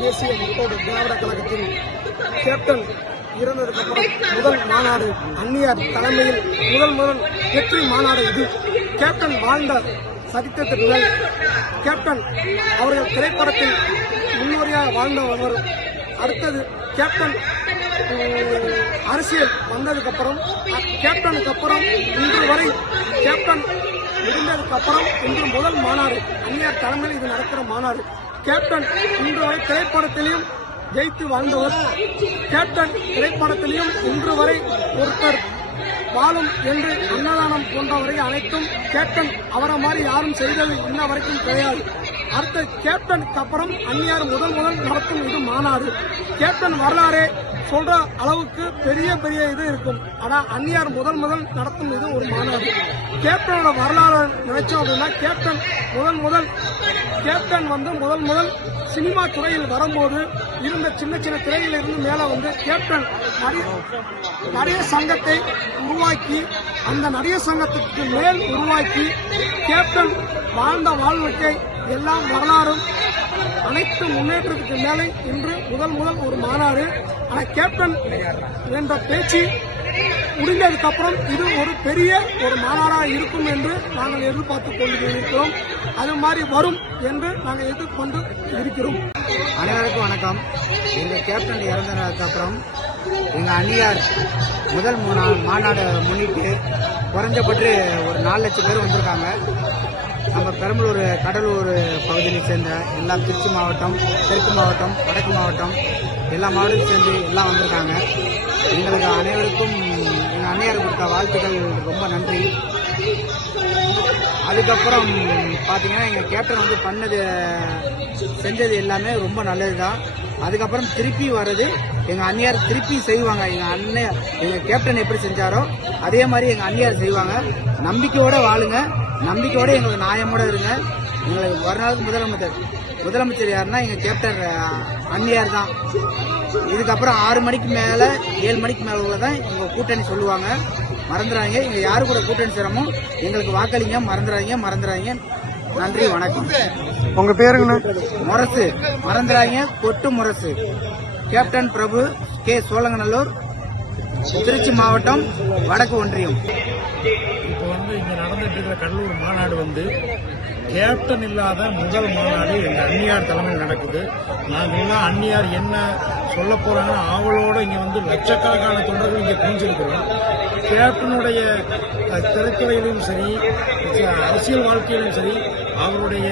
தேசிய முற்போக்கு திராவிட கழகத்தின் கேப்டன் இறந்ததுக்கு அப்புறம் முதல் மாநாடு அந்நியார் தலைமையில் முதல் வெற்றி மாநாடு இது. கேப்டன் வாழ்ந்த சரித்திரத்திற்கு கேப்டன் அவர்கள் திரைப்படத்தில் முன்னோடியாக வாழ்ந்தவர். அடுத்தது கேப்டன் அரசியல் வந்ததுக்கு அப்புறம் கேப்டனுக்கு அப்புறம் இன்று வரை கேப்டன் முடிந்ததுக்கு அப்புறம் இன்று முதல் மாநாடு அந்நியார் தலைமையில் இது நடக்கிற மாநாடு. கேப்டன் இன்று வரை திரைப்படத்திலையும் ஜெயித்து வாழ்ந்தவர். கேப்டன் திரைப்படத்திலையும் இன்று வரை ஒருத்தர் வாழும் என்று அன்னதானம் போன்றவரை அனைத்தும் கேப்டன் அவரை மாதிரி யாரும் செய்தது இன்ன வரைக்கும் கிடையாது. அடுத்த கேப்டனுக்கு அப்புறம் அந்நியார் முதல் நடத்தும் இது மாநாடு. கேப்டன் வரலாறே சொல்ற அளவுக்கு பெரிய இது இருக்கும். ஆனா அந்நியார் முதல் நடத்தும் இது ஒரு மாநாடு. கேப்டனோட வரலாறு நினைச்சோம் அப்படின்னா கேப்டன் கேப்டன் வந்து முதல் சினிமா துறையில் வரும்போது இருந்த சின்ன திரையில் இருந்து மேல வந்து கேப்டன் நடிகர் சங்கத்தை உருவாக்கி அந்த நடிகர் சங்கத்துக்கு மேல் உருவாக்கி கேப்டன் வாழ்ந்த வாழ்க்கை எல்லாம் வரலாறும் அனைத்து முன்னேற்றத்துக்கு மேலே இன்று முதல் ஒரு மாநாடு. ஆனால் கேப்டன் என்ற பேச்சு முடிந்ததுக்கு அப்புறம் இது ஒரு பெரிய ஒரு மாநாடாக இருக்கும் என்று நாங்கள் எதிர்பார்த்துக் கொண்டிருக்கிறோம். அது மாதிரி வரும் என்று நாங்கள் எதிர்கொண்டு இருக்கிறோம். அனைவருக்கும் வணக்கம். எங்கள் கேப்டன் இறந்ததுக்கு அப்புறம் எங்கள் அந்நியார் முதல் மாநாடு முன்னிட்டு குறைஞ்சபட்ச ஒரு 4 லட்சம் பேர் வந்திருக்காங்க. நம்ம பெரம்பலூர் கடலூர் பகுதியை சேர்ந்த எல்லா திருச்சி மாவட்டம், தெற்கு மாவட்டம், வடக்கு மாவட்டம் எல்லா மாவட்டத்தையும் சேர்ந்து எல்லாம் வந்திருக்காங்க. எங்களுக்கு அனைவருக்கும் எங்கள் அந்நியார் கொடுத்த வாழ்த்துக்கள் ரொம்ப நன்றி. அதுக்கப்புறம் பார்த்தீங்கன்னா எங்கள் கேப்டன் வந்து செஞ்சது எல்லாமே ரொம்ப நல்லது தான். அதுக்கப்புறம் திருப்பி வர்றது எங்கள் அந்நியார் திருப்பி செய்வாங்க. எங்கள் கேப்டன் எப்படி செஞ்சாரோ அதே மாதிரி எங்கள் அந்நியார் செய்வாங்க. நம்பிக்கையோட வாழுங்க, நம்பிக்கையோட எங்களுக்கு நியாயமோட இருங்க. எங்களுக்கு ஒரு நாளுக்கு முதலமைச்சர் யாருன்னா எங்கள் கேப்டன் அந்நியார் தான். இதுக்கப்புறம் 6 மணிக்கு மேலே 7 மணிக்கு மேலே உள்ளதான் எங்கள் கூட்டணி சொல்லுவாங்க. மறந்துடாதீங்க. இங்கே யாரு கூட கூட்டணி சேரமோ எங்களுக்கு வாக்களிங்க. மறந்துடாதீங்க. நன்றி, வணக்கம். உங்க பேருங்க? முரசு. மறந்துடாதீங்க, கொட்டு முரசு. கேப்டன் பிரபு, கே. சோழங்கநல்லூர், திருச்சி மாவட்டம், வடக்கு ஒன்றியம். இப்போ வந்து இங்க நடந்துட்டு இருக்கிற கடலூர் மாநாடு வந்து கேப்டன் இல்லாத முதல் மாநாடு எங்க அந்நியார் தலைமையில் நடக்குது. நாங்கெல்லாம் அந்நியார் என்ன சொல்ல போறாங்கன்னு ஆவலோடு இங்க வந்து லட்சக்கணக்கான தொண்டர்கள் இங்க குவிஞ்சிருக்கிறோம். கேப்டனுடைய திரைத்துறையிலும் சரி, அரசியல் வாழ்க்கையிலும் சரி, அவருடைய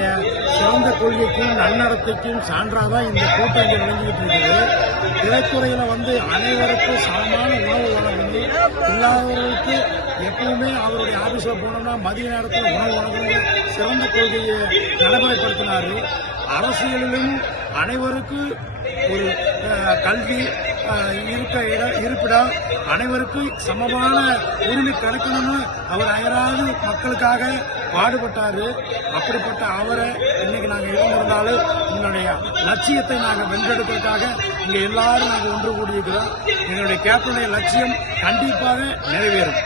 சிறந்த கொள்கைக்கும் நன்னடத்தைக்கும் சான்றாதான் இந்த கூட்டம் இங்கே விளங்கிட்டு இருக்குது. திரைத்துறையில வந்து அனைவருக்கும் சமமான உணவு வழங்கி இல்லாதவர்களுக்கு எப்பவுமே அவருடைய ஆபீஸ்ல போனோம்னா மதிய நேரத்தில் உணவு வழங்கணும் சிறந்த கொள்கையை நடைமுறைப்படுத்தினாரு. அரசியலிலும் அனைவருக்கும் ஒரு கல்வி இருப்பிடம் அனைவருக்கும் சமமான உரிமை கிடைக்கணும்னு அவர் அயராது மக்களுக்காக பாடுபட்டாரு. அப்படிப்பட்ட அவரை இன்னைக்கு நாங்கள் இருந்திருந்தாலும் எங்களுடைய லட்சியத்தை நாங்கள் வென்றெடுப்பதற்காக இங்க எல்லாரும் நாங்கள் ஒன்று கூடியிருக்கிறோம். எங்களுடைய கேப்டனுடைய லட்சியம் கண்டிப்பாக நிறைவேறும்.